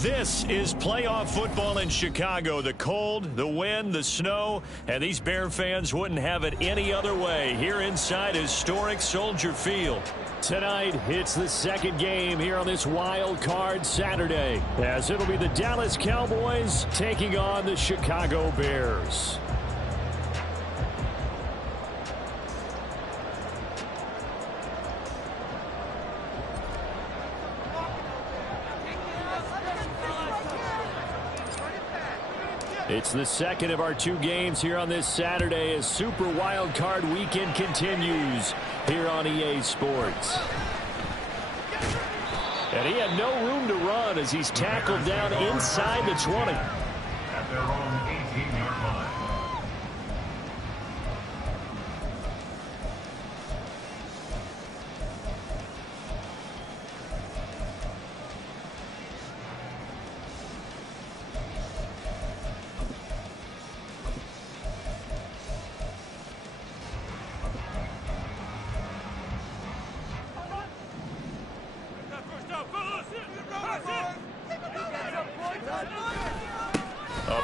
This is playoff football in Chicago. The cold, the wind, the snow, and these Bear fans wouldn't have it any other way here inside historic Soldier Field. Tonight, it's the second game here on this wild card Saturday, as it'll be the Dallas Cowboys taking on the Chicago Bears. It's the second of our two games here on this Saturday as Super Wild Card Weekend continues here on EA Sports. And he had no room to run as he's tackled down inside the 20. At their own 18-yard line.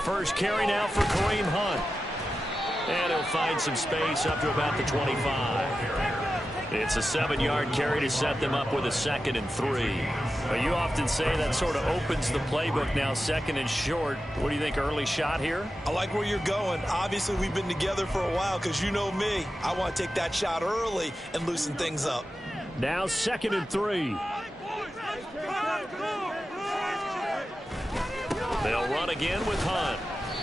First carry now for Kareem Hunt. And he'll find some space up to about the 25. It's a 7-yard carry to set them up with a 2nd and 3. But you often say that sort of opens the playbook now, 2nd and short. What do you think, early shot here? I like where you're going. Obviously, we've been together for a while because you know me. I want to take that shot early and loosen things up. Now 2nd and 3. They'll run again with Hunt.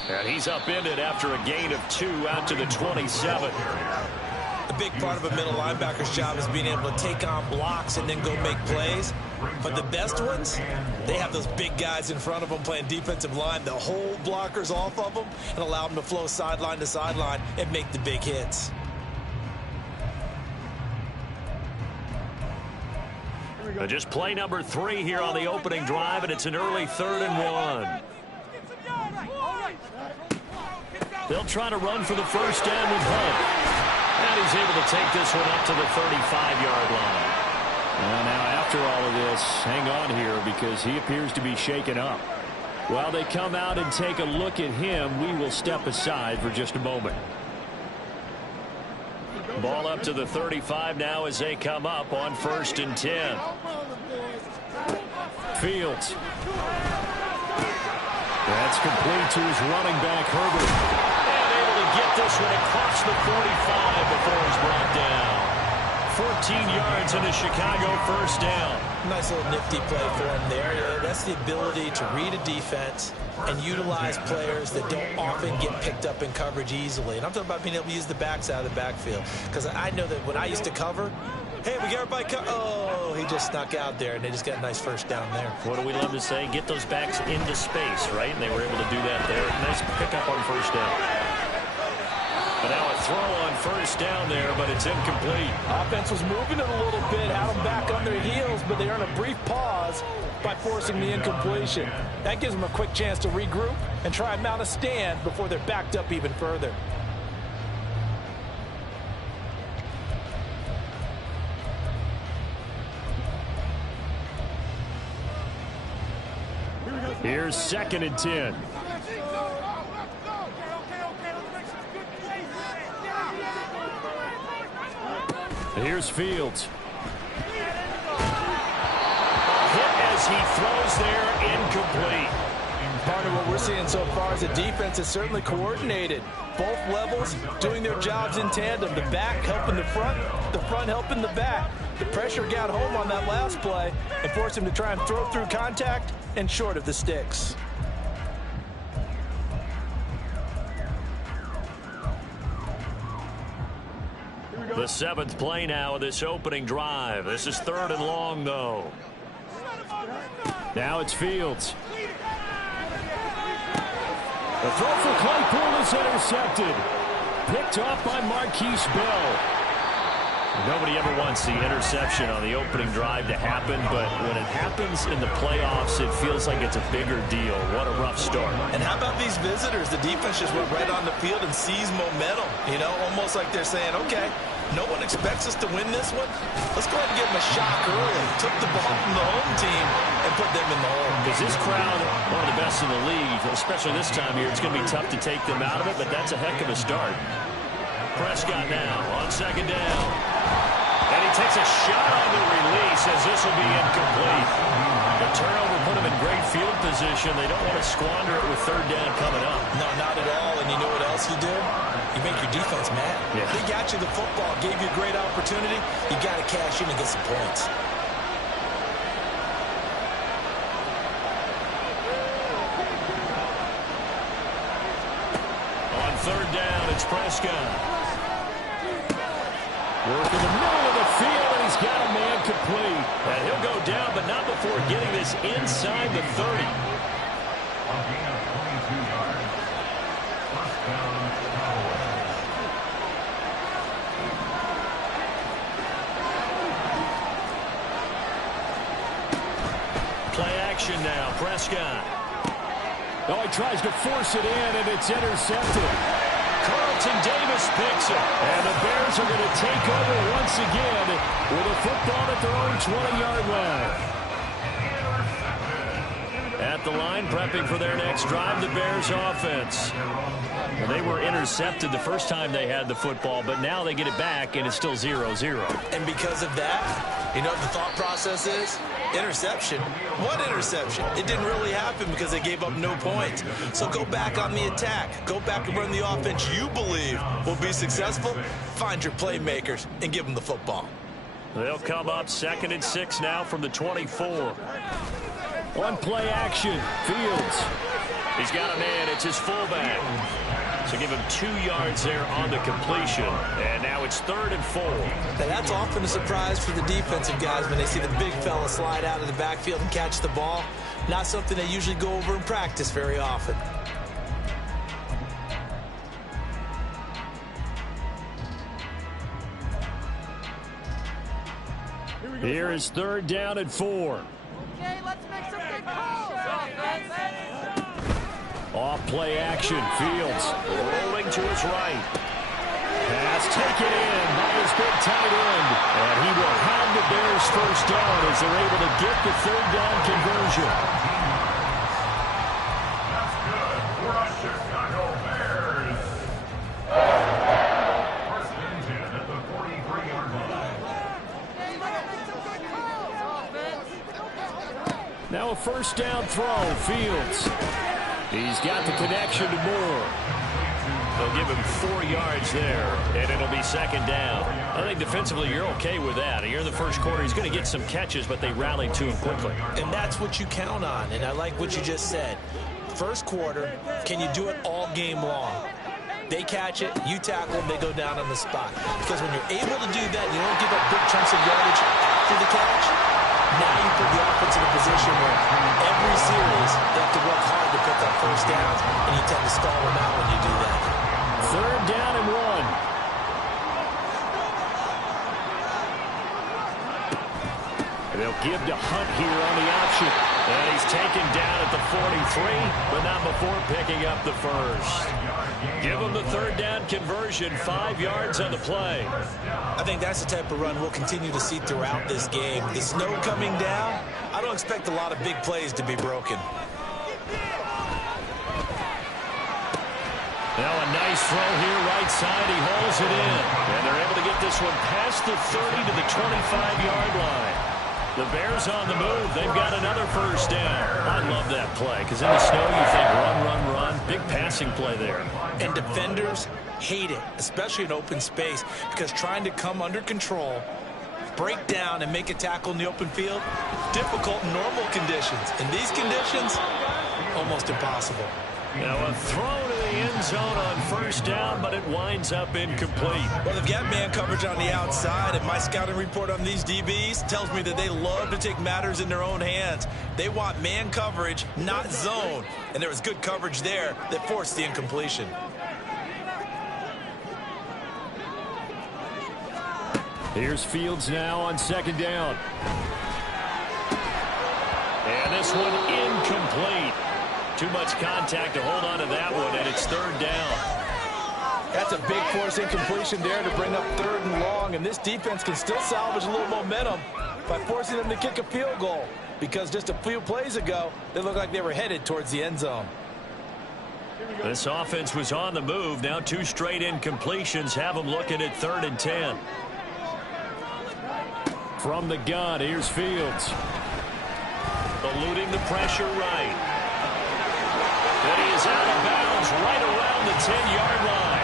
And he's upended after a gain of 2 out to the 27. A big part of a middle linebacker's job is being able to take on blocks and then go make plays. But the best ones, they have those big guys in front of them playing defensive line. They'll hold blockers off of them and allow them to flow sideline to sideline and make the big hits. Just play number 3 here on the opening drive, and it's an early 3rd and 1. They'll try to run for the first down with Hunt. And he's able to take this one up to the 35-yard line. Well, now after all of this, hang on here because he appears to be shaken up. While they come out and take a look at him, we will step aside for just a moment. Ball up to the 35 now as they come up on 1st and 10. Fields. That's complete to his running back, Herbert. And able to get this one across the 45 before he's brought down. 14 yards and a Chicago first down. Nice little nifty play for him there. That's the ability to read a defense and utilize players that don't often get picked up in coverage easily. And I'm talking about being able to use the backs out of the backfield. Because I know that when I used to cover, hey, we got everybody oh, he just snuck out there, and they just got a nice first down there. What do we love to say? Get those backs into space, right? And they were able to do that there. Nice pickup on first down. But now a throw on first down there, but it's incomplete. Offense was moving it a little bit, had them back on their heels, but they earn a brief pause by forcing the incompletion. That gives them a quick chance to regroup and try and mount a stand before they're backed up even further. Here's 2nd and 10. Here's Fields. Hit as he throws there, incomplete. Part of what we're seeing so far is the defense is certainly coordinated. Both levels doing their jobs in tandem. The back helping the front helping the back. The pressure got home on that last play and forced him to try and throw through contact and short of the sticks. The 7th play now of this opening drive. This is 3rd and long, though. Now it's Fields. The throw for Claypool is intercepted. Picked off by Marquise Bell. Nobody ever wants the interception on the opening drive to happen, but when it happens in the playoffs, it feels like it's a bigger deal. What a rough start. And how about these visitors? The defense just went right on the field and seized momentum. You know, almost like they're saying, okay, no one expects us to win this one. Let's go ahead and give them a shock early. Took the ball from the home team and put them in the hole. Because this crowd, one of the best in the league, especially this time of year, it's going to be tough to take them out of it, but that's a heck of a start. Prescott now on second down. And he takes a shot on the release as this will be incomplete. The turnover put him in great field position. They don't want to squander it with third down coming up. No, not at all. And you know what else you do? You make your defense mad. Yeah. They got you the football, gave you a great opportunity. You got to cash in and get some points. On third down, it's Prescott. Work in the middle of the field, and he's got a man complete. And he'll go down, but not before getting this inside the 30. A gain of 22 yards. First down, Cowboys. Play action now, Prescott. Oh, he tries to force it in, and it's intercepted. Carlton Davis picks it. And the Bears are going to take over once again with a football at their own 20-yard line. At the line, prepping for their next drive, the Bears offense. Well, they were intercepted the first time they had the football, but now they get it back, and it's still 0-0. And because of that, you know what the thought process is? Interception. What interception? It didn't really happen because they gave up no points. So go back on the attack. Go back and run the offense you believe will be successful. Find your playmakers and give them the football. They'll come up 2nd and 6 now from the 24. On play action, Fields. He's got a man. It's his fullback. So give him 2 yards there on the completion. And now it's 3rd and 4. Now that's often a surprise for the defensive guys when they see the big fella slide out of the backfield and catch the ball. Not something they usually go over in practice very often. Here is 3rd down and 4. Okay, let's make some good calls. Off play action, Fields rolling to his right. Pass taken in by his big tight end. And he will have the Bears first down as they're able to get the 3rd down conversion. That's good for the Chicago Bears. First and 10 at the 43-yard line. Okay, let's make some good calls, offense. Now a first down throw, Fields. He's got the connection to Moore. They'll give him 4 yards there, and it'll be 2nd down. I think defensively you're okay with that. Here in the first quarter, he's going to get some catches, but they rallied to him quickly. And that's what you count on, and I like what you just said. First quarter, can you do it all game long? They catch it, you tackle them, they go down on the spot. Because when you're able to do that, you don't give up big chunks of yardage after the catch. Now you put the offense in a position where every series they have to work hard to pick up first downs, and you tend to stall them out when you do that. 3rd down and 1. And they'll give to Hunt here on the option. And he's taken down at the 43, but not before picking up the first. Give him the 3rd down conversion, 5 yards on the play. I think that's the type of run we'll continue to see throughout this game. The snow coming down, I don't expect a lot of big plays to be broken. Now a nice throw here, right side. He hauls it in. And they're able to get this one past the 30 to the 25-yard line. The Bears on the move. They've got another first down. I love that play because in the snow you think run, run, run. Big passing play there. And defenders hate it, especially in open space, because trying to come under control, break down, and make a tackle in the open field, difficult in normal conditions. In these conditions, almost impossible. Now a throw to the end zone on first down, but it winds up incomplete. Well, they've got man coverage on the outside, and my scouting report on these DBs tells me that they love to take matters in their own hands. They want man coverage, not zone. And there was good coverage there that forced the incompletion. Here's Fields now on 2nd down. And this one incomplete. Too much contact to hold on to that one, and it's 3rd down. That's a big force incompletion there to bring up 3rd and long, and this defense can still salvage a little momentum by forcing them to kick a field goal. because just a few plays ago, they looked like they were headed towards the end zone. This offense was on the move. Now 2 straight incompletions have them looking at 3rd and 10. From the gun, here's Fields. Eluding the pressure right. And he is out of bounds right around the 10-yard line.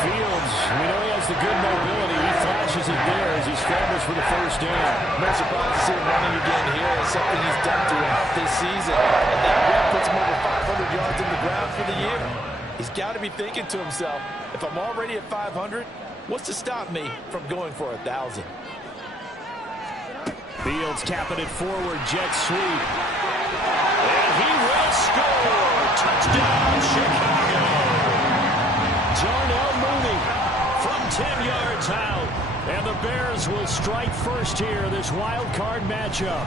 Fields, we know he has the good mobility. He flashes it there as he scrambles for the first down. No surprise to see him running again here. It's something he's done throughout this season. And that rep puts him over 500 yards in the ground for the year. He's got to be thinking to himself, if I'm already at 500, what's to stop me from going for 1,000? Fields tapping it forward, jet sweep. And he will score. Touchdown, Chicago. Darnell Mooney From 10 yards out. And the Bears will strike first here, this wild card matchup.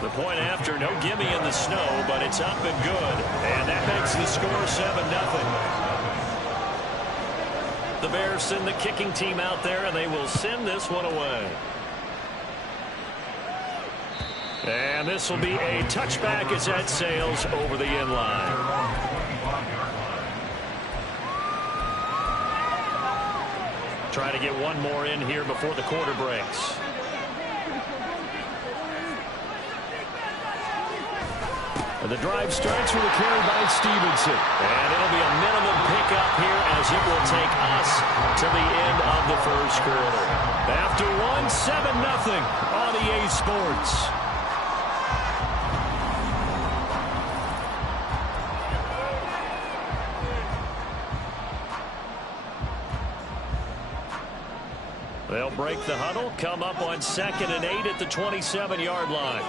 The point after, no gimme in the snow, but it's up and good. And that makes the score 7-0. The Bears send the kicking team out there, and they will send this one away. And this will be a touchback as that sails over the end line. Try to get one more in here before the quarter breaks. And the drive starts with a carry by Stevenson. And it'll be a minimum pickup here as it will take us to the end of the first quarter. After 7-0 on EA Sports. They'll break the huddle, come up on 2nd and 8 at the 27-yard line.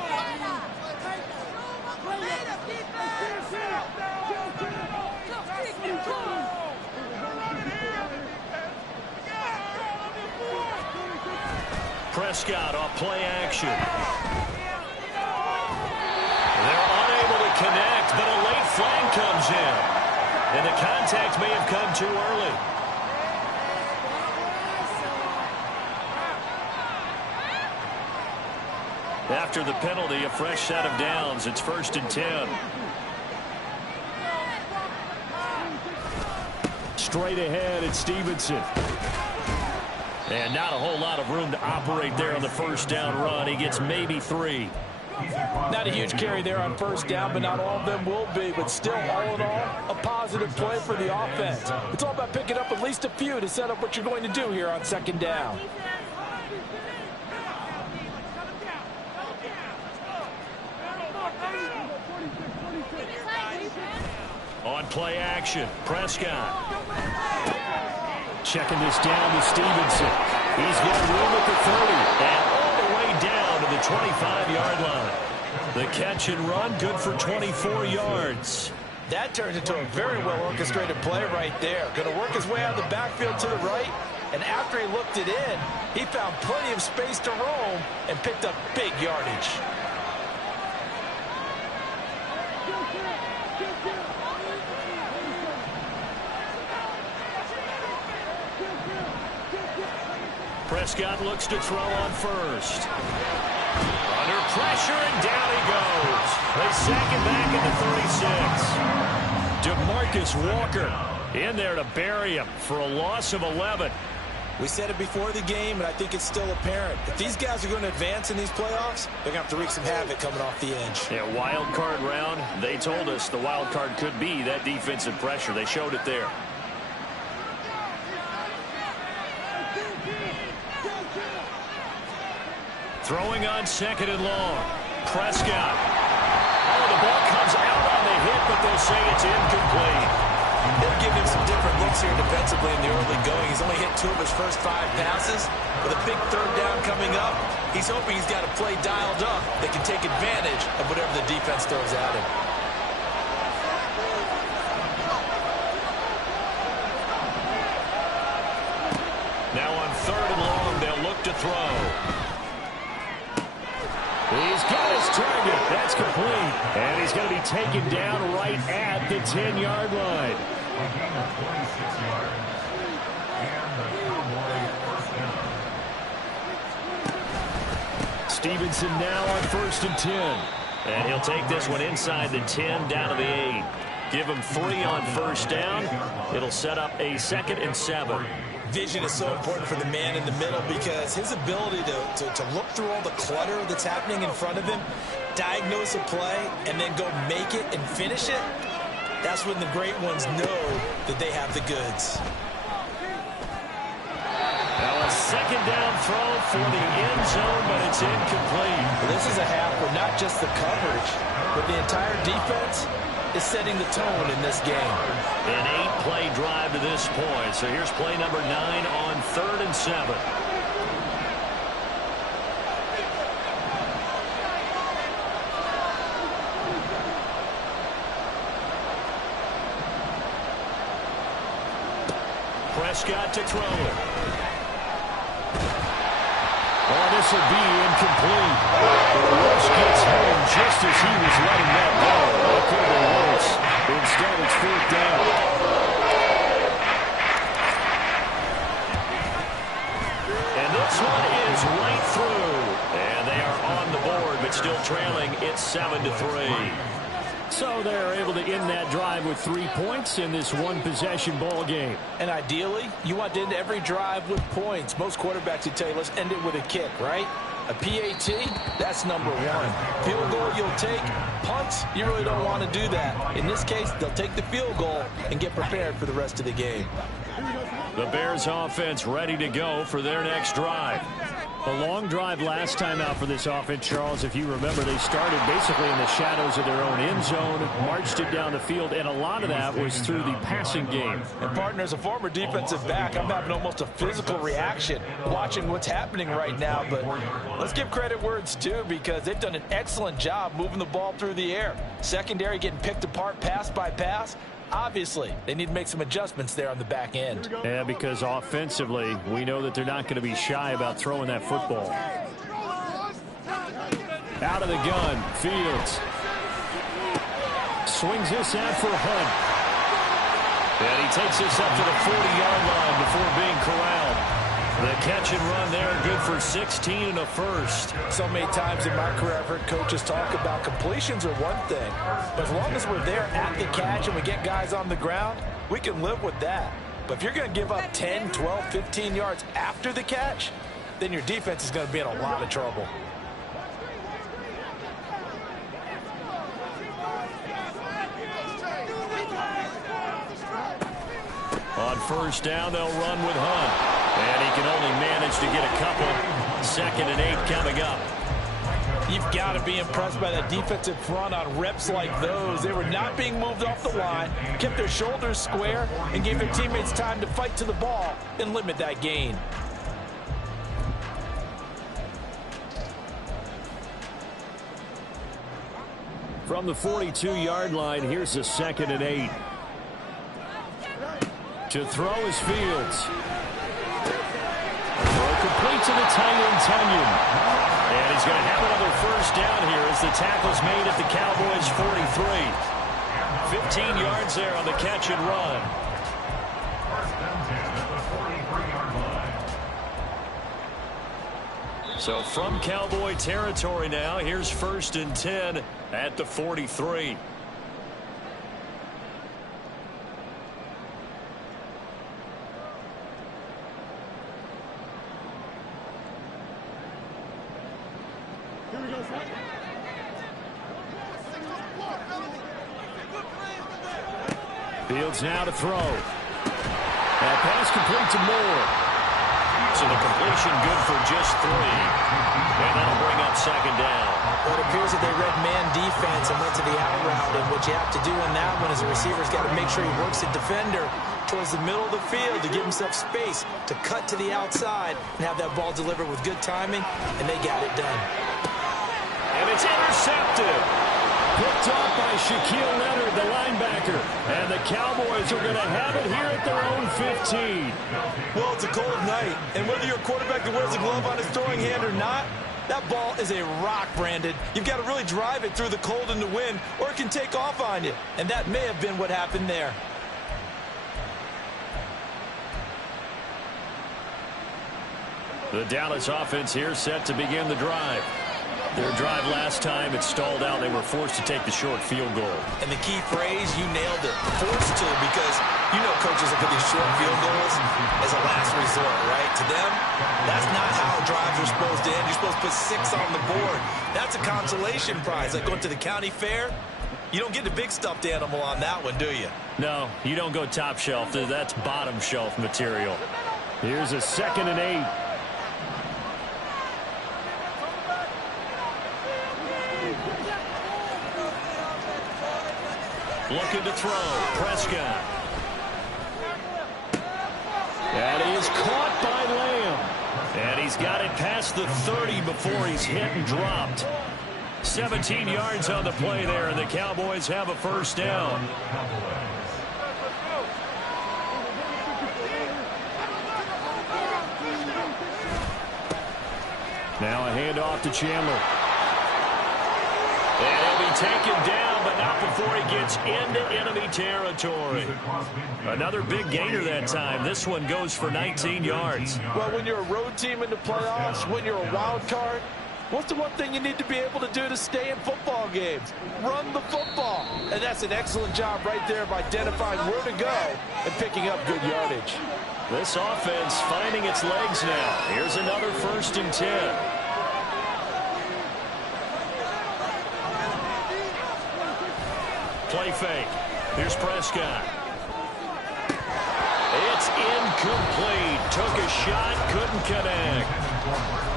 Prescott off play action. They're unable to connect, but a late flag comes in. And the contact may have come too early. After the penalty, a fresh set of downs. It's 1st and 10. Straight ahead, it's Stevenson. And not a whole lot of room to operate there on the first down run. He gets maybe 3. Not a huge carry there on first down, but not all of them will be. But still, all in all, a positive play for the offense. It's all about picking up at least a few to set up what you're going to do here on 2nd down. On play action, Prescott. Checking this down to Stevenson. He's got room at the 30. And all the way down to the 25-yard line. The catch and run, good for 24 yards. That turns into a very well-orchestrated play right there. Going to work his way out of the backfield to the right. And after he looked it in, he found plenty of space to roam and picked up big yardage. Prescott looks to throw on first. Under pressure, and down he goes. They sack him back at the 36. DeMarcus Walker in there to bury him for a loss of 11. We said it before the game, and I think it's still apparent. If these guys are going to advance in these playoffs, they're going to have to wreak some havoc coming off the edge. Yeah, wild card round. They told us the wild card could be that defensive pressure. They showed it there. Throwing on 2nd and long. Prescott. Oh, the ball comes out on the hit, but they'll say it's incomplete. They'll give him some different looks here defensively in the early going. He's only hit 2 of his first 5 passes. With a big 3rd down coming up, he's hoping he's got a play dialed up that can take advantage of whatever the defense throws at him. Now on 3rd and long, they'll look to throw. He's got his target. That's complete. And he's going to be taken down right at the 10-yard line. Stevenson now on 1st and 10. And he'll take this one inside the 10 down to the 8. Give him 3 on 1st down. It'll set up a 2nd and 7. Vision is so important for the man in the middle because his ability to look through all the clutter that's happening in front of him, diagnose a play, and then go make it and finish it, that's when the great ones know that they have the goods. Now a 2nd down throw for the end zone, but it's incomplete. Well, this is a half where not just the coverage, but the entire defense is setting the tone in this game. An 8-play drive to this point. So here's play number 9 on 3rd and 7. Prescott to throw it. Oh, this will be incomplete. The rush gets home just as he was letting that go. That could have been worse. Instead, it's 4th down. And this one is right through. And they are on the board, but still trailing. It's 7-3. So they're able to end that drive with 3 points in this one-possession ball game. And ideally, you want to end every drive with points. Most quarterbacks would tell you, let's end it with a kick, right? A PAT, that's number 1. Field goal you'll take. Punts, you really don't want to do that. In this case, they'll take the field goal and get prepared for the rest of the game. The Bears offense ready to go for their next drive. A long drive last time out for this offense, Charles. If you remember, they started basically in the shadows of their own end zone, marched it down the field, and a lot of that was through the passing game. And, partner, as a former defensive back, I'm having almost a physical reaction watching what's happening right now. But let's give credit where it's due because they've done an excellent job moving the ball through the air. Secondary getting picked apart pass by pass. Obviously, they need to make some adjustments there on the back end. Yeah, because offensively, we know that they're not going to be shy about throwing that football. Out of the gun, Fields. Swings this out for Hunt. And he takes this up to the 40-yard line before being corralled. The catch and run there, good for 16 and a first. So many times in my career, I've heard coaches talk about completions are one thing. But as long as we're there at the catch and we get guys on the ground, we can live with that. But if you're going to give up 10, 12, 15 yards after the catch, then your defense is going to be in a lot of trouble. On 1st down, they'll run with Hunt. And he can only manage to get a couple. 2nd and 8 coming up. You've got to be impressed by that defensive front on reps like those. They were not being moved off the line, kept their shoulders square, and gave their teammates time to fight to the ball and limit that gain. From the 42-yard line, here's the 2nd and 8. To throw is Fields. Throw complete to the tight end, Tunyon. And he's going to have another 1st down here as the tackle's made at the Cowboys' 43. 15 yards there on the catch and run. So from Cowboy territory now, here's 1st and 10 at the 43. Fields now to throw. That pass complete to Moore. So the completion good for just 3. And that'll bring up 2nd down. Well, it appears that they read man defense and went to the out route. And what you have to do in that one is the receiver's got to make sure he works the defender towards the middle of the field to give himself space to cut to the outside and have that ball delivered with good timing, and they got it done. And it's intercepted. Picked off by Shaquille Leonard, the linebacker. And the Cowboys are going to have it here at their own 15. Well, it's a cold night, and whether you're a quarterback that wears a glove on his throwing hand or not, that ball is a rock, Brandon. You've got to really drive it through the cold and the wind, or it can take off on you. And that may have been what happened there. The Dallas offense here set to begin the drive. Their drive last time, it stalled out. They were forced to take the short field goal. And the key phrase, you nailed it, forced to, because you know coaches look at these short field goals as a last resort, right? To them, that's not how drives are supposed to end. You're supposed to put 6 on the board. That's a consolation prize. Like going to the county fair, you don't get the big stuffed animal on that one, do you? No, you don't go top shelf. That's bottom shelf material. Here's a 2nd and 8. Looking to throw. Prescott. That is caught by Lamb. And he's got it past the 30 before he's hit and dropped. 17 yards on the play there, and the Cowboys have a first down. Now a handoff to Chandler. And he'll be taken down, but not before he gets into enemy territory. Another big gainer that time. This one goes for 19 yards. Well, when you're a road team in the playoffs, when you're a wild card, what's the one thing you need to be able to do to stay in football games? Run the football. And that's an excellent job right there of identifying where to go and picking up good yardage. This offense finding its legs now. Here's another 1st and 10. Play fake. Here's Prescott. It's incomplete. Took a shot, couldn't connect.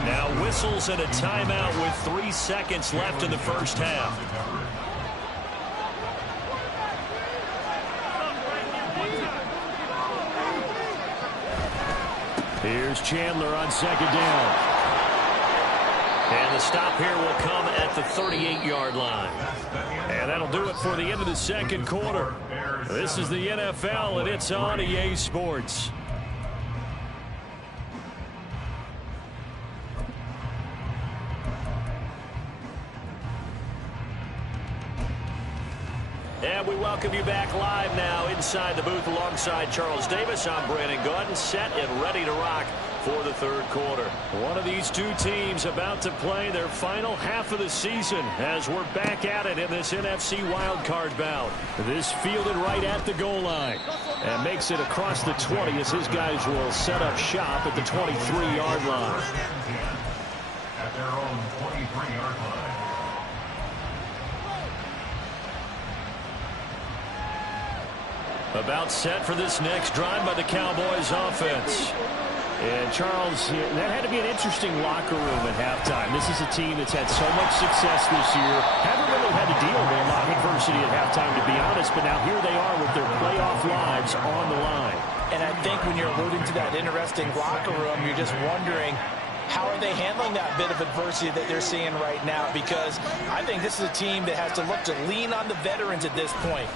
Now whistles and a timeout with 3 seconds left in the first half. Here's Chandler on 2nd down. And the stop here will come at the 38-yard line. And that'll do it for the end of the 2nd quarter. This is the NFL, and it's on EA Sports. And we welcome you back live now inside the booth alongside Charles Davis. I'm Brandon Gaudin, set and ready to rock for the 3rd quarter. One of these two teams about to play their final half of the season as we're back at it in this NFC wildcard bout. This fielded right at the goal line and makes it across the 20 as his guys will set up shop at the 23-yard line. At their own 23-yard line. About set for this next drive by the Cowboys offense. And Charles, that had to be an interesting locker room at halftime. This is a team that's had so much success this year. Haven't really had to deal with a lot of adversity at halftime, to be honest, but now here they are with their playoff lives on the line. And I think when you're alluding to that interesting locker room, you're just wondering, how are they handling that bit of adversity that they're seeing right now? Because I think this is a team that has to look to lean on the veterans at this point.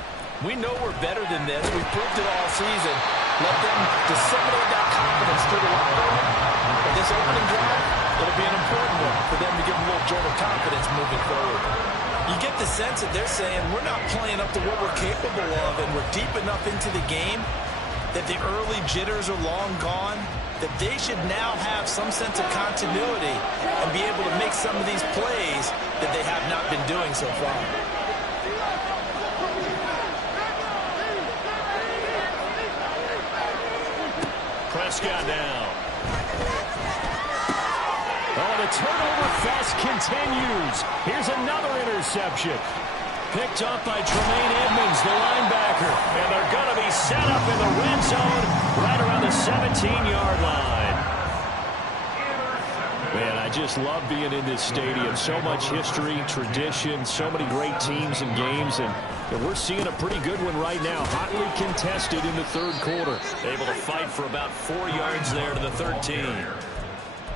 We know we're better than this. We've proved it all season. Let them disseminate that confidence through the locker room. But this opening drive, it'll be an important one for them to give them a little jolt of confidence moving forward. You get the sense that they're saying we're not playing up to what we're capable of, and we're deep enough into the game that the early jitters are long gone, that they should now have some sense of continuity and be able to make some of these plays that they have not been doing so far. Prescott now. Oh, the turnover fest continues. Here's another interception. Picked up by Tremaine Edmonds, the linebacker. And they're going to be set up in the red zone right around the 17-yard line. Man, I just love being in this stadium. So much history, tradition, so many great teams and games, and we're seeing a pretty good one right now. Hotly contested in the 3rd quarter. Able to fight for about 4 yards there to the 13.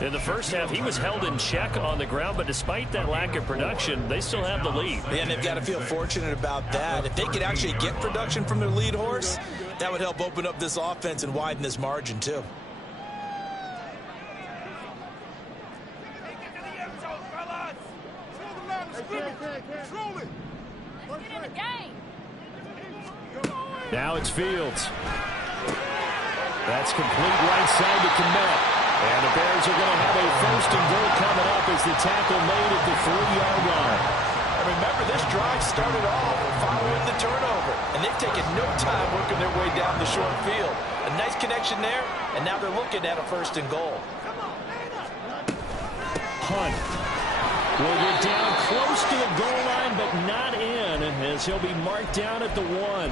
In the first half, he was held in check on the ground, but despite that lack of production, they still have the lead. Yeah, and they've got to feel fortunate about that. If they could actually get production from their lead horse, that would help open up this offense and widen this margin, too. Now it's Fields. That's complete right side to Kmet. And the Bears are going to have a first and goal coming up as the tackle made at the 3-yard line. And remember, this drive started off following the turnover, and they've taken no time working their way down the short field. A nice connection there, and now they're looking at a first and goal. Hunt will get down close to the goal line, but not in, as he'll be marked down at the 1.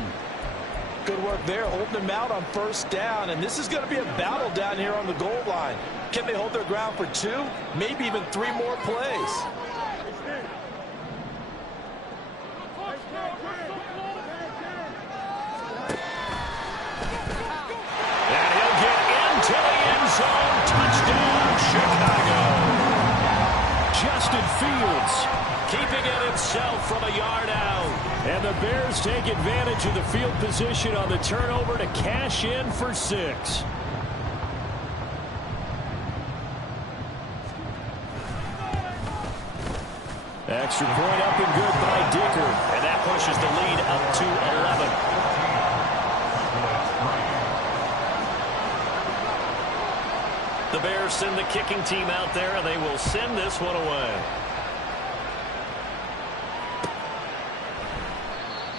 Good work there, holding them out on first down, and this is going to be a battle down here on the goal line. Can they hold their ground for 2, maybe even 3 more plays? And he'll get into the end zone. Touchdown, Chicago. Justin Fields keeping it himself from a yard out. And the Bears take advantage of the field position on the turnover to cash in for 6. Extra point up and good by Dicker. And that pushes the lead up to 11. The Bears send the kicking team out there, and they will send this one away.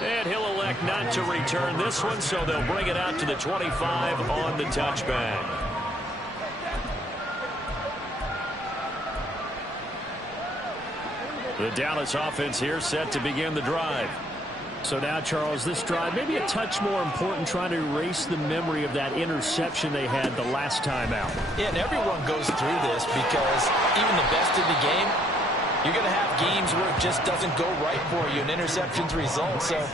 And he'll elect not to return this one, so they'll bring it out to the 25 on the touchback. The Dallas offense here set to begin the drive. So now, Charles, this drive maybe a touch more important, trying to erase the memory of that interception they had the last time out. Yeah, and everyone goes through this because even the best in the game, you're going to have games where it just doesn't go right for you and interceptions result. So,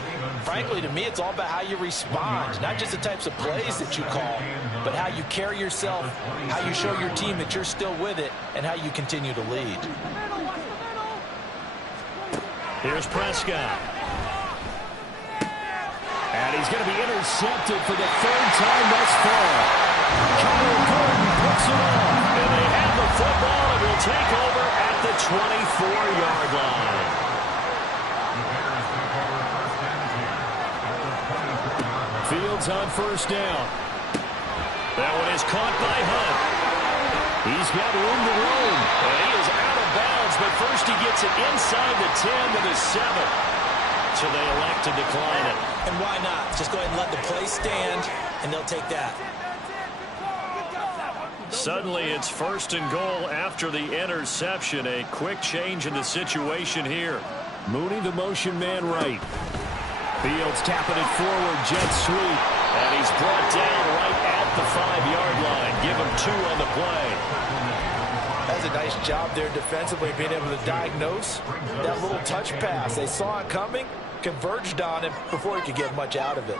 frankly, to me, it's all about how you respond, not just the types of plays that you call, but how you carry yourself, how you show your team that you're still with it, and how you continue to lead. Here's Prescott. And he's going to be intercepted for the 3rd time thus far. Kyle Gordon picks it up. And they have the football and will take over at the 24-yard line. Fields on first down. That one is caught by Hunt. He's got room to roam. And he is out of bounds, but first he gets it inside the 10 to the 7. So they elect to decline it. And why not? Just go ahead and let the play stand, and they'll take that. Suddenly it's first and goal after the interception. A quick change in the situation here. Mooney, the motion man right. Fields tapping it forward, jet sweep. And he's brought down right at the 5-yard line. Give him 2 on the play. That's a nice job there defensively, being able to diagnose that little touch pass. They saw it coming, converged on him before he could get much out of it.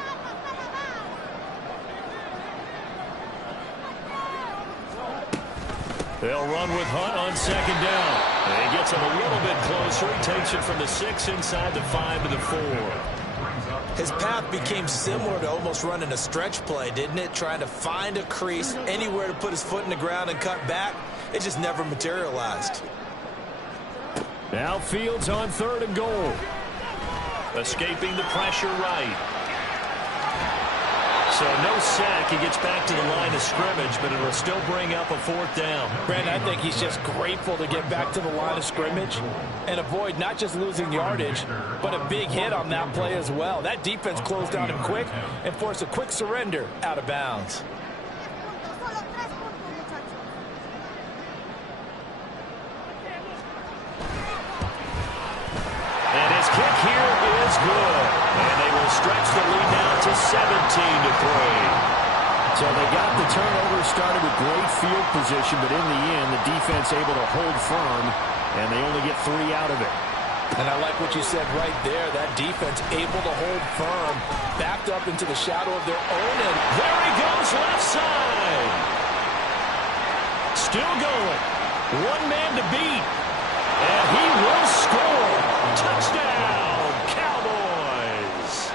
They'll run with Hunt on second down. And he gets him a little bit closer. He takes it from the 6 inside the 5 to the 4. His path became similar to almost running a stretch play, didn't it? Trying to find a crease, anywhere to put his foot in the ground and cut back. It just never materialized. Now Fields on 3rd and goal. Escaping the pressure right. So no sack. He gets back to the line of scrimmage, but it'll still bring up a 4th down. Brandon, I think he's just grateful to get back to the line of scrimmage and avoid not just losing yardage, but a big hit on that play as well. That defense closed down him quick and forced a quick surrender out of bounds. And his kick here is good. And they will stretch the lead now to 17-3. So they got the turnover started with great field position, but in the end, the defense able to hold firm, and they only get 3 out of it. And I like what you said right there. That defense able to hold firm, backed up into the shadow of their own end. There he goes, left side. Still going. One man to beat. And he will score. Touchdown, Cowboys.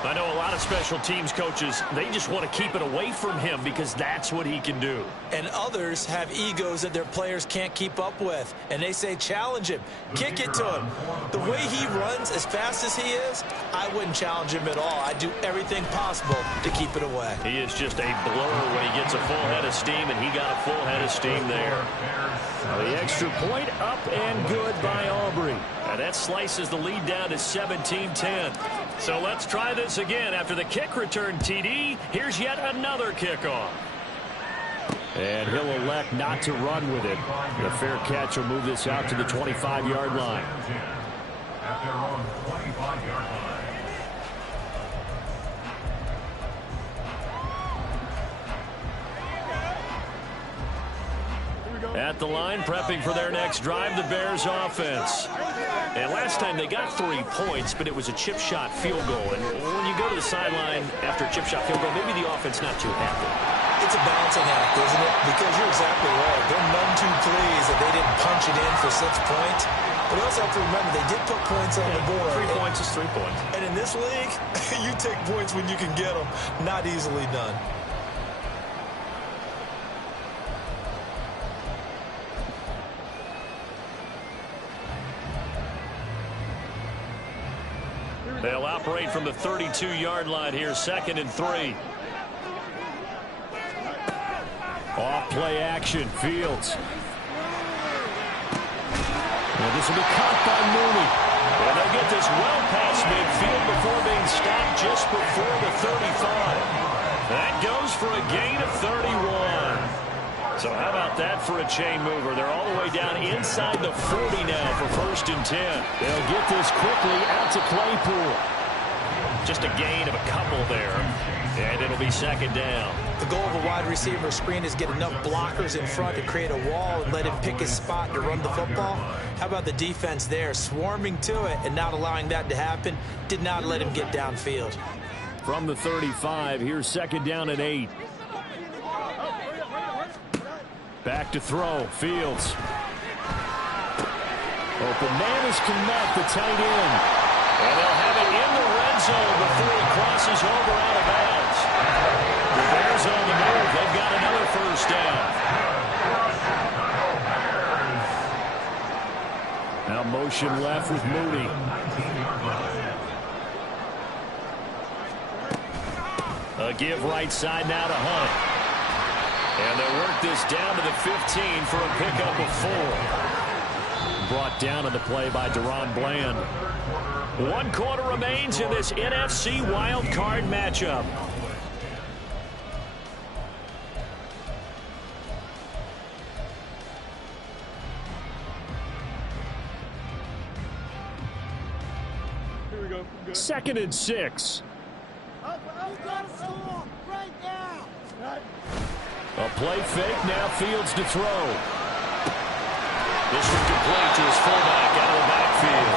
I know a lot of special teams coaches, they just want to keep it away from him because that's what he can do. And others have egos that their players can't keep up with. And they say, challenge him. Kick it to him. The way he runs as fast as he is, I wouldn't challenge him at all. I'd do everything possible to keep it away. He is just a blur when he gets a full head of steam, and he got a full head of steam there. The extra point up and good by Aubrey. And that slices the lead down to 17-10. So let's try this again. After the kick return TD, here's yet another kickoff. And he'll elect not to run with it. The fair catch will move this out to the 25-yard line. At their own 25-yard line. At the line, prepping for their next drive, the Bears offense. And last time they got 3 points, but it was a chip shot field goal. And when you go to the sideline after a chip shot field goal, maybe the offense not too happy. It's a balancing act, isn't it? Because you're exactly right. They're none too pleased that they didn't punch it in for 6 points. But you also have to remember, they did put points on the board. 3 points is 3 points. And in this league, you take points when you can get them. Not easily done. They'll operate from the 32-yard line here, 2nd and 3. Off play action, Fields. And this will be caught by Mooney. And they get this well past midfield before being stopped just before the 35. That goes for a gain of 31. So how about that for a chain mover? They're all the way down inside the 40 now for 1st and 10. They'll get this quickly out to Claypool. Just a gain of a couple there, and it'll be 2nd down. The goal of a wide receiver screen is get enough blockers in front to create a wall and let him pick his spot to run the football. How about the defense there, swarming to it and not allowing that to happen? Did not let him get downfield. From the 35, here's 2nd down and 8. Back to throw, Fields. Open man is Kmet, the tight end. And they'll have it in the red zone before he crosses over out of bounds. The Bears on the move. They've got another 1st down. Now motion left with Mooney. A give right side now to Hunt. And they'll work this down to the 15 for a pickup of 4. Brought down on the play by Deron Bland. 1 quarter remains in this NFC wild card matchup. Here we go. 2nd and 6. A play fake, now Fields to throw. This one complete to his fullback out of the backfield.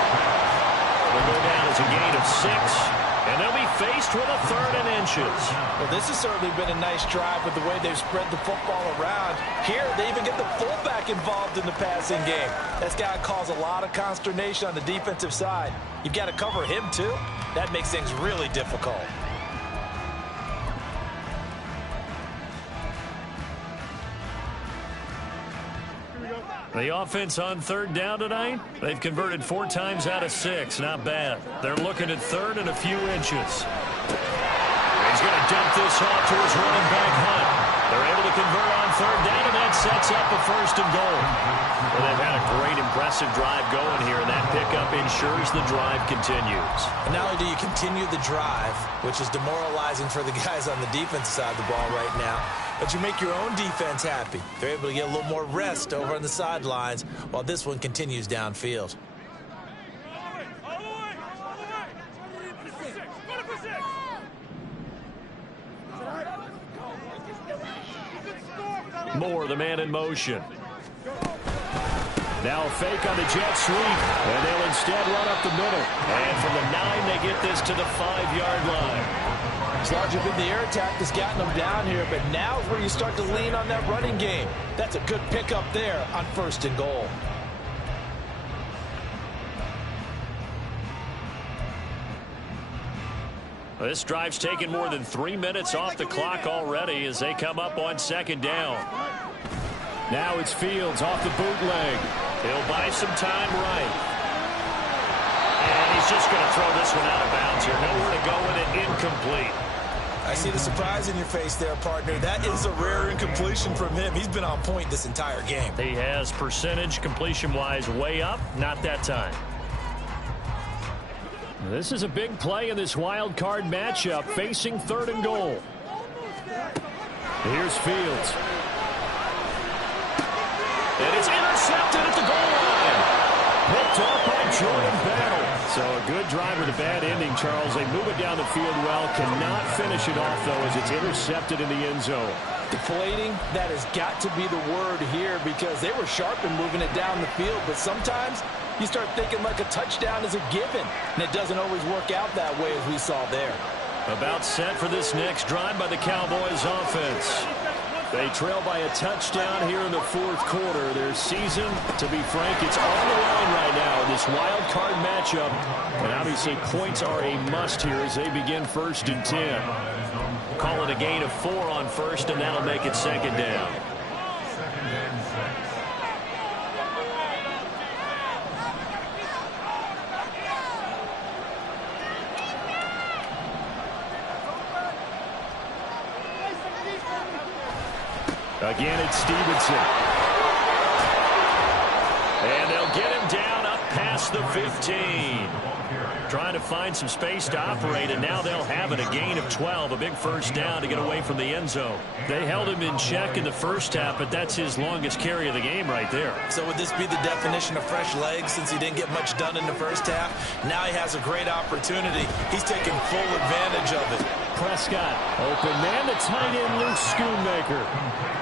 Will go down as a gain of 6, and they'll be faced with a 3rd and inches. Well, this has certainly been a nice drive with the way they've spread the football around. Here, they even get the fullback involved in the passing game. That's got to cause a lot of consternation on the defensive side. You've got to cover him, too. That makes things really difficult. The offense on 3rd down tonight, they've converted 4 times out of 6. Not bad. They're looking at 3rd and a few inches. He's going to dump this off to his running back, Hunt. They're able to convert on 3rd down, and that sets up a 1st and goal. Well, they've had a great, impressive drive going here, and that pickup ensures the drive continues. And not only do you continue the drive, which is demoralizing for the guys on the defensive side of the ball right now, but you make your own defense happy. They're able to get a little more rest over on the sidelines while this one continues downfield. Moore, the man in motion. Now a fake on the jet sweep, and they'll instead run up the middle. And from the 9, they get this to the 5-yard line. It's largely been the air attack that's gotten them down here, but now is where you start to lean on that running game. That's a good pickup there on 1st and goal. This drive's taken more than 3 minutes off the clock already as they come up on second down. Now it's Fields off the bootleg. He'll buy some time right. And he's just going to throw this one out of bounds here. Nowhere to go with it. Incomplete. I see the surprise in your face there, partner. That is a rare incompletion from him. He's been on point this entire game. He has percentage completion-wise way up. Not that time. This is a big play in this wild card matchup, facing 3rd and goal. Here's Fields. And it's intercepted at the goal line. Picked off by Jordan Battle. So a good drive with a bad ending, Charles. They move it down the field well. Cannot finish it off, though, as it's intercepted in the end zone. Deflating, that has got to be the word here because they were sharp in moving it down the field. But sometimes you start thinking like a touchdown is a given, and it doesn't always work out that way as we saw there. About set for this next drive by the Cowboys offense. They trail by a touchdown here in the 4th quarter. Their season, to be frank, it's on the line right now. This wild card matchup. And obviously points are a must here as they begin 1st and 10. Call it a gain of 4 on 1st, and that'll make it 2nd down. Again, it's Stevenson. And they'll get him down up past the 15. Trying to find some space to operate, and now they'll have it. A gain of 12, a big 1st down to get away from the end zone. They held him in check in the 1st half, but that's his longest carry of the game right there. So would this be the definition of fresh legs since he didn't get much done in the 1st half? Now he has a great opportunity. He's taking full advantage of it. Prescott, open man, the tight end, Luke Schoonmaker.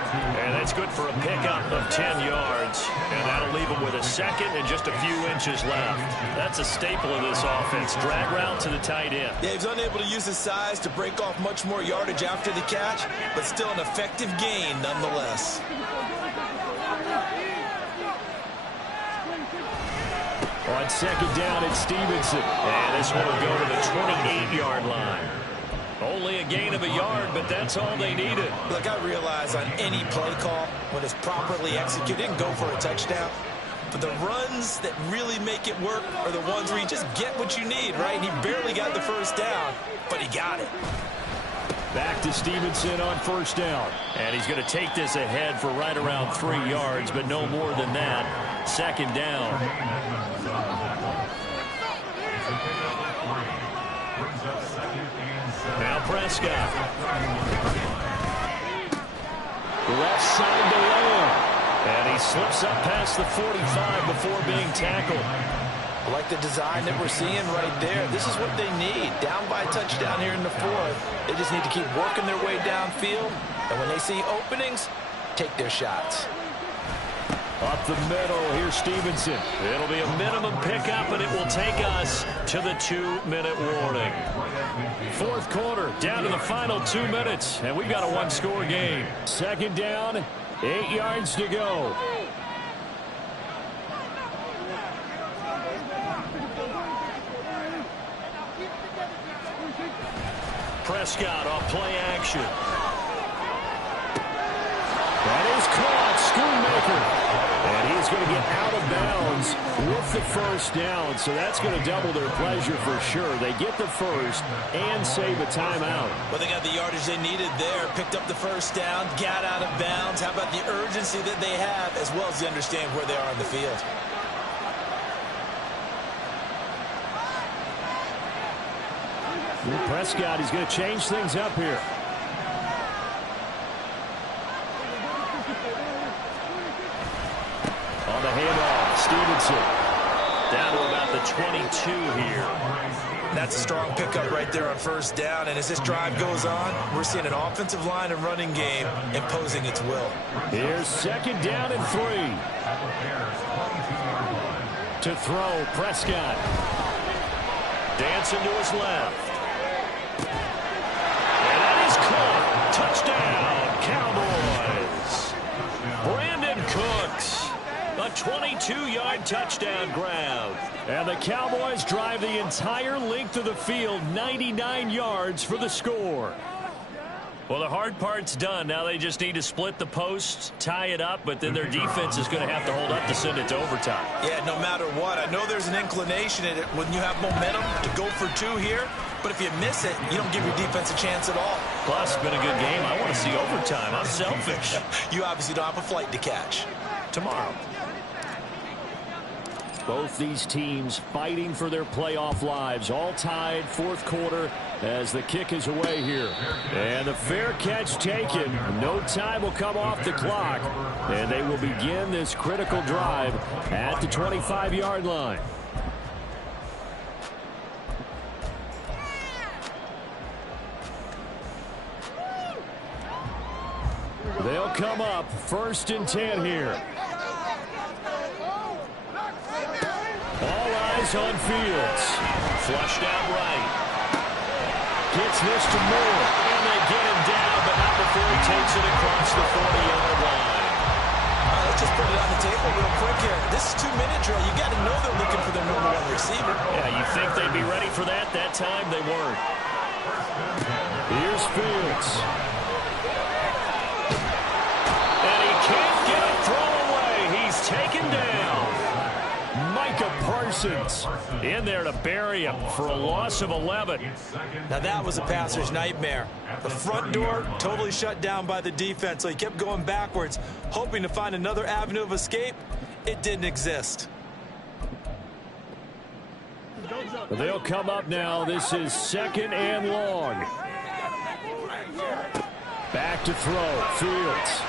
And that's good for a pickup of 10 yards. And that'll leave him with a 2nd and just a few inches left. That's a staple of this offense. Drag route to the tight end. Yeah, he's unable to use his size to break off much more yardage after the catch, but still an effective gain nonetheless. On 2nd down, it's Stevenson. And this one will go to the 28-yard line. Only a gain of a yard, but that's all they needed. Look, I realize on any play call, when it's properly executed, it can go for a touchdown. But the runs that really make it work are the ones where you just get what you need, right? And he barely got the 1st down, but he got it. Back to Stevenson on 1st down. And he's going to take this ahead for right around 3 yards, but no more than that. 2nd down. Now Prescott. Left side to Lamb. And he slips up past the 45 before being tackled. I like the design that we're seeing right there. This is what they need. Down by a touchdown here in the 4th. They just need to keep working their way downfield. And when they see openings, take their shots. Up the middle, here's Stevenson. It'll be a minimum pickup, and it will take us to the 2-minute warning. 4th quarter, down to the final 2 minutes, and we've got a 1-score game. 2nd down, 8 yards to go. Prescott off play action. That is caught, Schoonmaker. And he's going to get out of bounds with the 1st down, so that's going to double their pleasure for sure. They get the 1st and save a timeout. Well, they got the yardage they needed there, picked up the 1st down, got out of bounds. How about the urgency that they have, as well as they understand where they are on the field? Prescott, he's going to change things up here. On the handoff, Stevenson. Down to about the 22 here. That's a strong pickup right there on 1st down, and as this drive goes on, we're seeing an offensive line and running game imposing its will. Here's 2nd down and 3. To throw, Prescott. Dancing to his left. And that is caught. Touchdown, Cowboys. Brandon Cooks. A A 22-yard touchdown grab. And the Cowboys drive the entire length of the field, 99 yards for the score. Well, the hard part's done. Now they just need to split the posts, tie it up, but then their defense is going to have to hold up to send it to overtime. Yeah, no matter what. I know there's an inclination in it when you have momentum to go for two here, but if you miss it, you don't give your defense a chance at all. Plus, it's been a good game. I want to see overtime. I'm selfish. You obviously don't have a flight to catch. Tomorrow. Both these teams fighting for their playoff lives, all tied fourth quarter as the kick is away here. And the fair catch taken. No time will come off the clock, and they will begin this critical drive at the 25-yard line. They'll come up 1st and 10 here. All eyes on Fields. Flushed out right. Gets this to Moore. And they get him down, but not before he takes it across the 40-yard line. All right, let's just put it on the table real quick here. This is 2-minute drill. You got to know they're looking for their number one receiver. Yeah, you think they'd be ready for that? That time they weren't. Here's Fields. And he can't get a throw away. He's taken down. Parsons in there to bury him for a loss of 11. Now that was a passer's nightmare. The front door totally shut down by the defense, so he kept going backwards, hoping to find another avenue of escape. It didn't exist. They'll come up now. This is 2nd and long. Back to throw. Fields.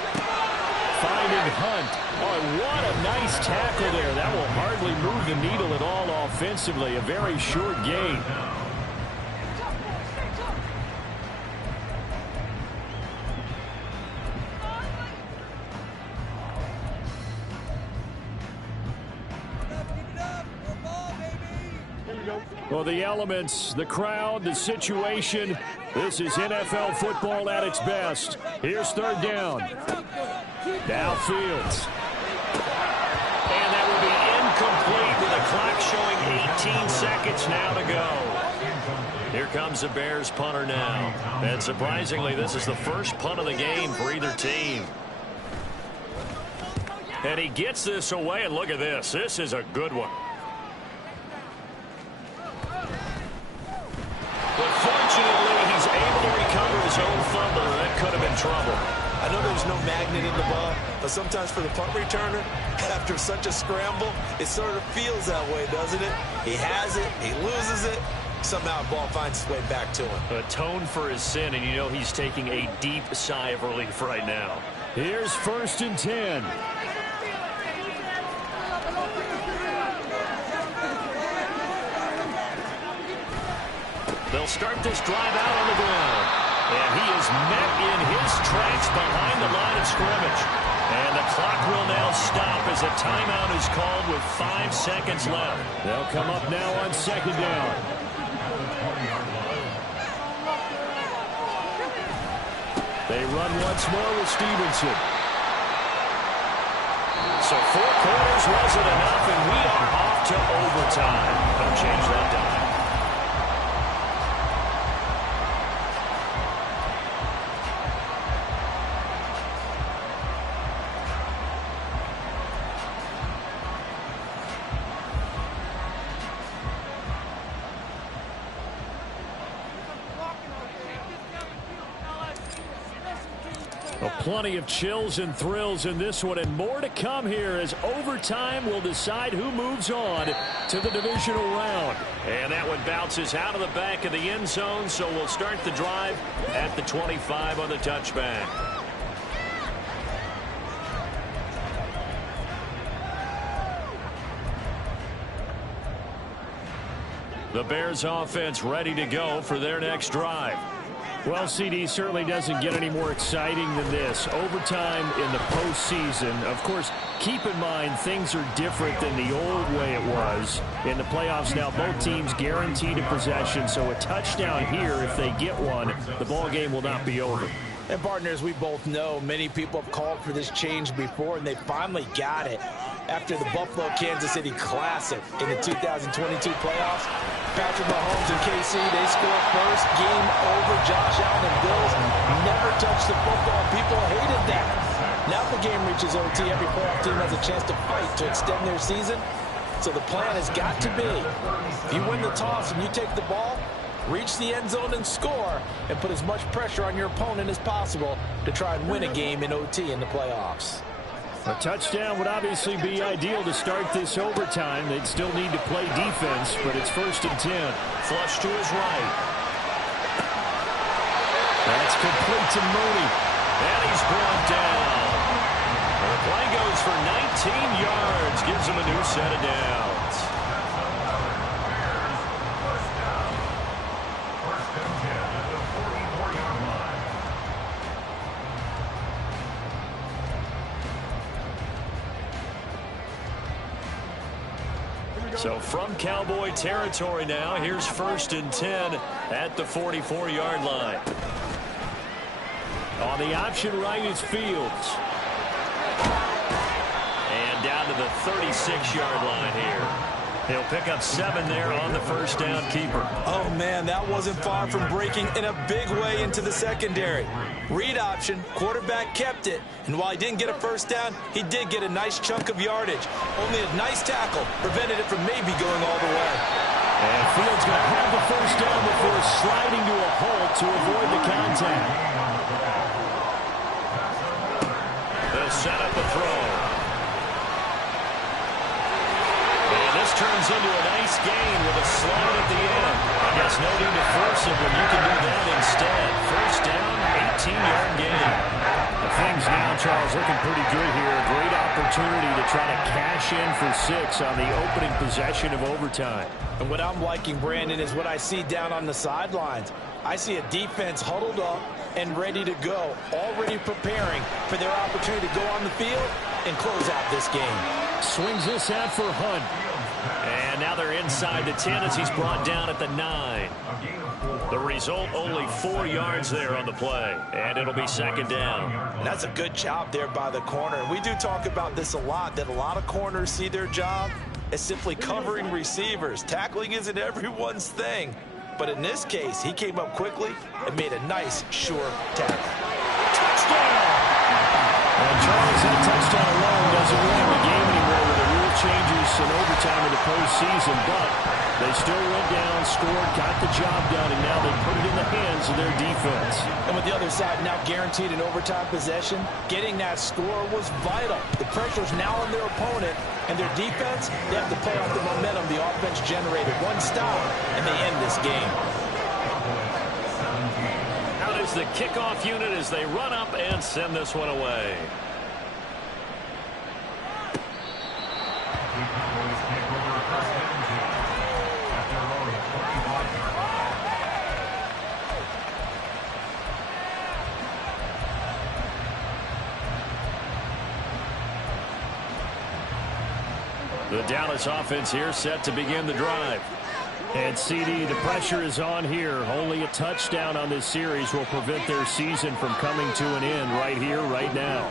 Finding Hunt. Oh, what a nice tackle there. That will hardly move the needle at all offensively. A very short gain. Well, the elements, the crowd, the situation. This is NFL football at its best. Here's 3rd down. Now Fields. And that will be incomplete with the clock showing 18 seconds now to go. Here comes the Bears punter now. And surprisingly, this is the first punt of the game for either team. And he gets this away, and look at this. This is a good one. But fortunately, he's able to recover his own fumble, and that could have been trouble. I know there's no magnet in the ball, but sometimes for the punt returner, after such a scramble, it sort of feels that way, doesn't it? He has it, he loses it, somehow the ball finds its way back to him. Atone for his sin, and you know he's taking a deep sigh of relief right now. Here's 1st and 10. They'll start this drive out on the ground. And he is met in his tracks behind the line of scrimmage. And the clock will now stop as a timeout is called with 5 seconds left. They'll come up now on 2nd down. They run once more with Stevenson. So 4 quarters wasn't enough, and we are off to overtime. Don't change that dime. Plenty of chills and thrills in this one, and more to come here as overtime will decide who moves on to the divisional round. And that one bounces out of the back of the end zone, so we'll start the drive at the 25 on the touchback. The Bears offense ready to go for their next drive. Well, CD certainly doesn't get any more exciting than this. Overtime in the postseason. Of course, keep in mind things are different than the old way it was. In the playoffs now, both teams guaranteed a possession, so a touchdown here, if they get one, the ball game will not be over. And partners, we both know many people have called for this change before, and they finally got it. after the Buffalo-Kansas City Classic in the 2022 playoffs. Patrick Mahomes and KC, they score first. Game over. Josh Allen and Bills never touched the football. People hated that. Now the game reaches OT. Every playoff team has a chance to fight to extend their season. So the plan has got to be, if you win the toss and you take the ball, reach the end zone and score, and put as much pressure on your opponent as possible to try and win a game in OT in the playoffs. A touchdown would obviously be ideal to start this overtime. They'd still need to play defense, but it's 1st and 10. Flush to his right. That's complete to Mooney. And he's brought down. The play goes for 19 yards. Gives him a new set of downs. So from Cowboy territory now, here's 1st and 10 at the 44-yard line. On the option right is Fields. And down to the 36-yard line here. He'll pick up 7 there on the first down keeper. Oh, man, that wasn't far from breaking in a big way into the secondary. Read option, quarterback kept it, and while he didn't get a first down, he did get a nice chunk of yardage. Only a nice tackle prevented it from maybe going all the way. And Fields going to have the first down before sliding to a halt to avoid the contact. They'll set up a throw. And this turns into a nice gain with a slide at the end. I guess no need to force it when you can do that instead. First down, 18-yard gain. The things now, Charles, looking pretty good here. A great opportunity to try to cash in for 6 on the opening possession of overtime. And what I'm liking, Brandon, is what I see down on the sidelines. I see a defense huddled up and ready to go, already preparing for their opportunity to go on the field and close out this game. Swings this out for Hunt. And now they're inside the 10 as he's brought down at the 9. The result, only 4 yards there on the play. And it'll be 2nd down. And that's a good job there by the corner. And we do talk about this a lot, that a lot of corners see their job as simply covering receivers. Tackling isn't everyone's thing. But in this case, he came up quickly and made a nice, sure tackle. Touchdown! And Charles, that touchdown alone doesn't win the game anymore with the rule changes in overtime in the postseason, but they still went down, scored, got the job done, and now they put it in the hands of their defense. And with the other side now guaranteed an overtime possession, getting that score was vital. The pressure's now on their opponent, and their defense, they have to play off the momentum the offense generated. One stop, and they end this game. Out is the kickoff unit as they run up and send this one away. The Dallas offense here set to begin the drive. And CD, the pressure is on here. Only a touchdown on this series will prevent their season from coming to an end right here, right now.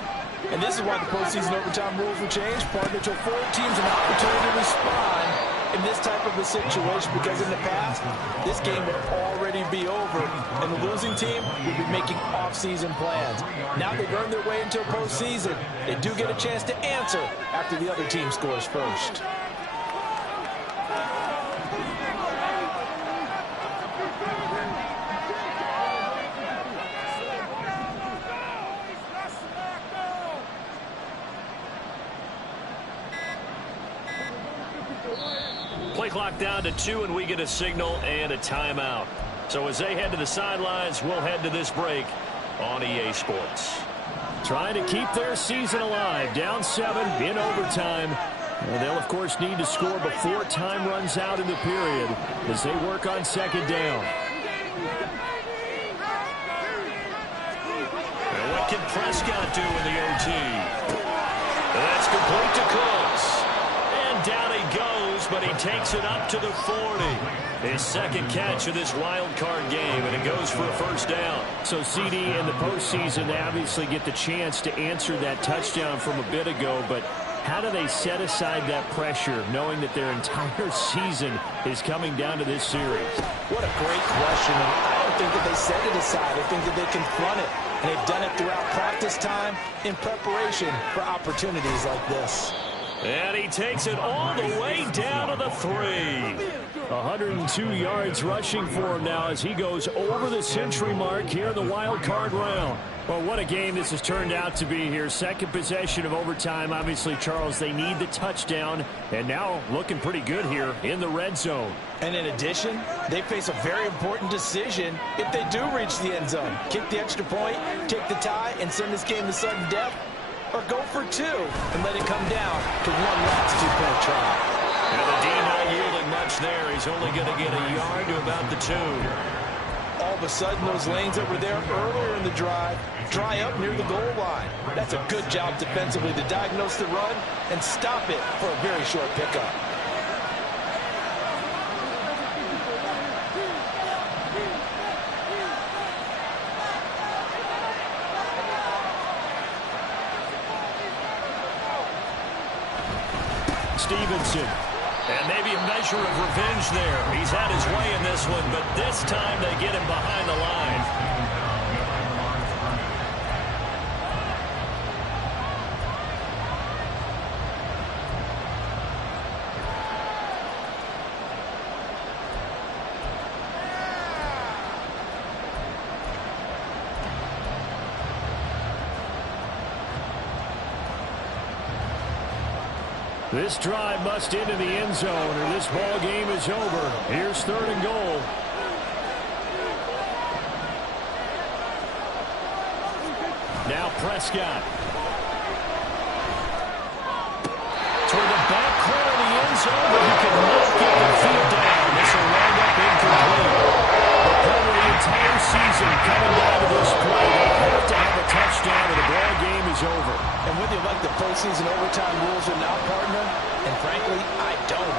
And this is why the postseason overtime rules were changed, partner, to afford teams an opportunity to respond in this type of a situation, because in the past, this game would already be over, and the losing team would be making off-season plans. Now they've earned their way into a postseason. They do get a chance to answer after the other team scores first. Play clock down to 2, and we get a signal and a timeout. So as they head to the sidelines, we'll head to this break on EA Sports. Trying to keep their season alive. Down 7 in overtime. And they'll, of course, need to score before time runs out in the period as they work on 2nd down. And what can Prescott do in the OT? That's complete to Cooks. And down he goes, but he takes it up to the 40. His 2nd catch of this wild card game, and it goes for a first down. So CD in the postseason, they obviously get the chance to answer that touchdown from a bit ago, but how do they set aside that pressure, knowing that their entire season is coming down to this series? What a great question. And I don't think that they set it aside. I think that they confront it. And they've done it throughout practice time in preparation for opportunities like this. And he takes it all the way down to the 3. 102 yards rushing for him now as he goes over the century mark here in the wild card round. Well, what a game this has turned out to be here. Second possession of overtime. Obviously, Charles, they need the touchdown. And now looking pretty good here in the red zone. And in addition, they face a very important decision if they do reach the end zone. Kick the extra point, take the tie, and send this game to sudden death, or go for 2 and let it come down to one last 2-point try. And the D not yielding much there. He's only going to get a yard to about the 2. All of a sudden, those lanes that were there earlier in the drive dry up near the goal line. That's a good job defensively to diagnose the run and stop it for a very short pickup. Stevenson. And maybe a measure of revenge there. He's had his way in this one, but this time they get him behind the line. This drive must into the end zone, or this ball game is over. Here's 3rd and goal. Now Prescott. Toward the back corner of the end zone, but he cannot get the feet down. This will wind up incomplete. The play of the entire season coming down to this play. They have to have a touchdown, or the ball game is over. And whether you like the postseason overtime rules or not, partner, and frankly, I don't.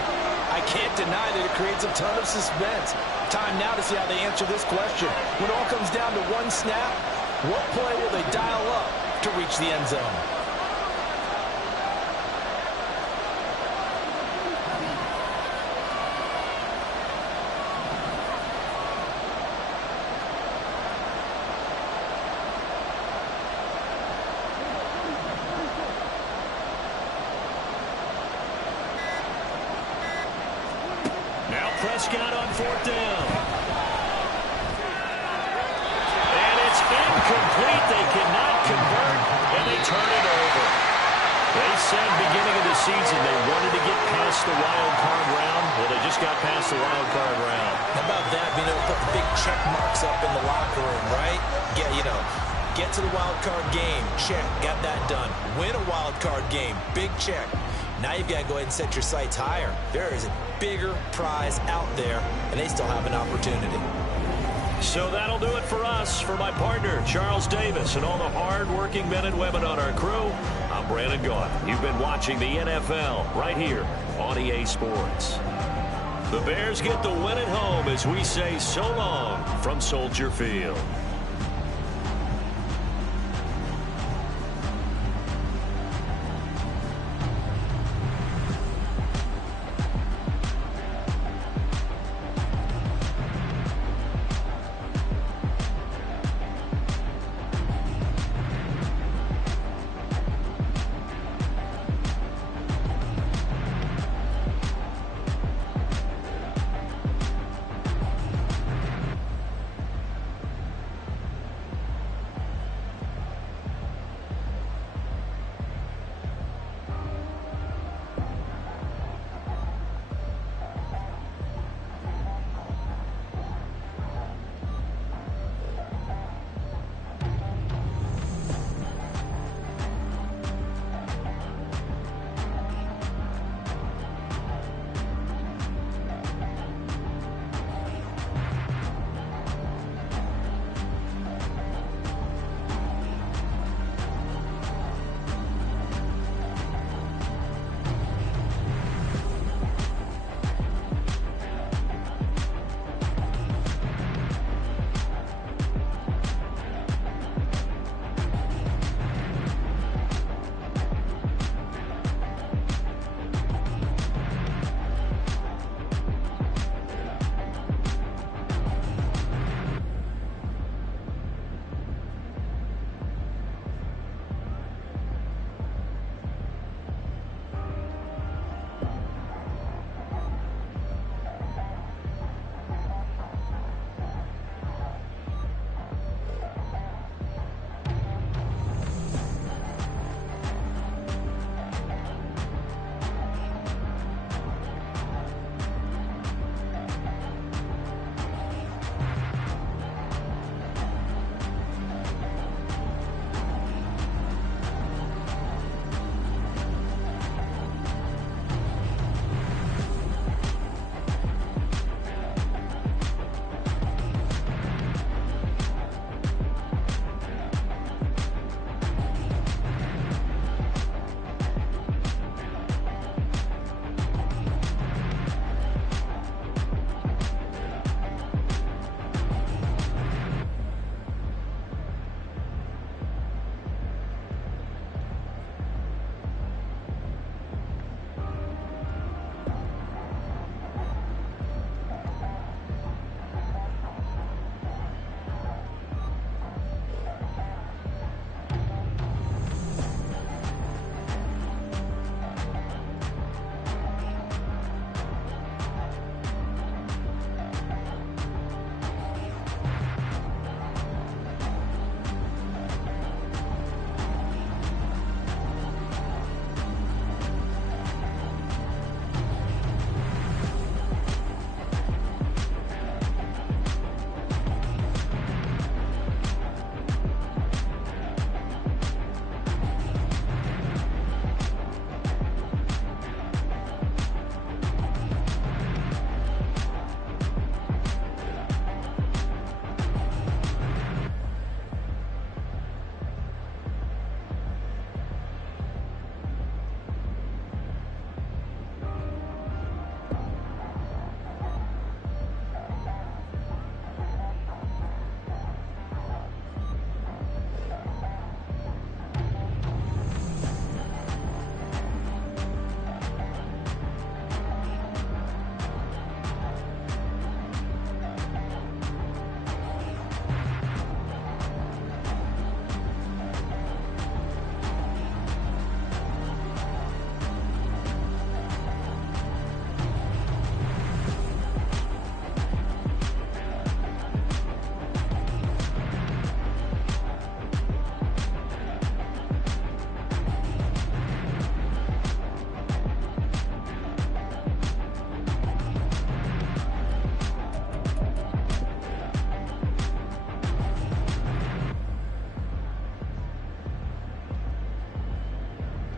I can't deny that it creates a ton of suspense. Time now to see how they answer this question. When it all comes down to one snap, what play will they dial up to reach the end zone? Prescott on 4th down. And it's incomplete. They cannot convert, and they turn it over. They said beginning of the season they wanted to get past the wild card round. Well, they just got past the wild card round. How about that? Being able to put the big check marks up in the locker room, right? Get to the wild card game. Check. Got that done. Win a wild card game. Big check. Now you've got to go ahead and set your sights higher. There is a bigger prize out there, and they still have an opportunity. So that'll do it for us. For my partner, Charles Davis, and all the hard-working men and women on our crew, I'm Brandon Gaudin. You've been watching the NFL right here on EA Sports. The Bears get the win at home as we say so long from Soldier Field.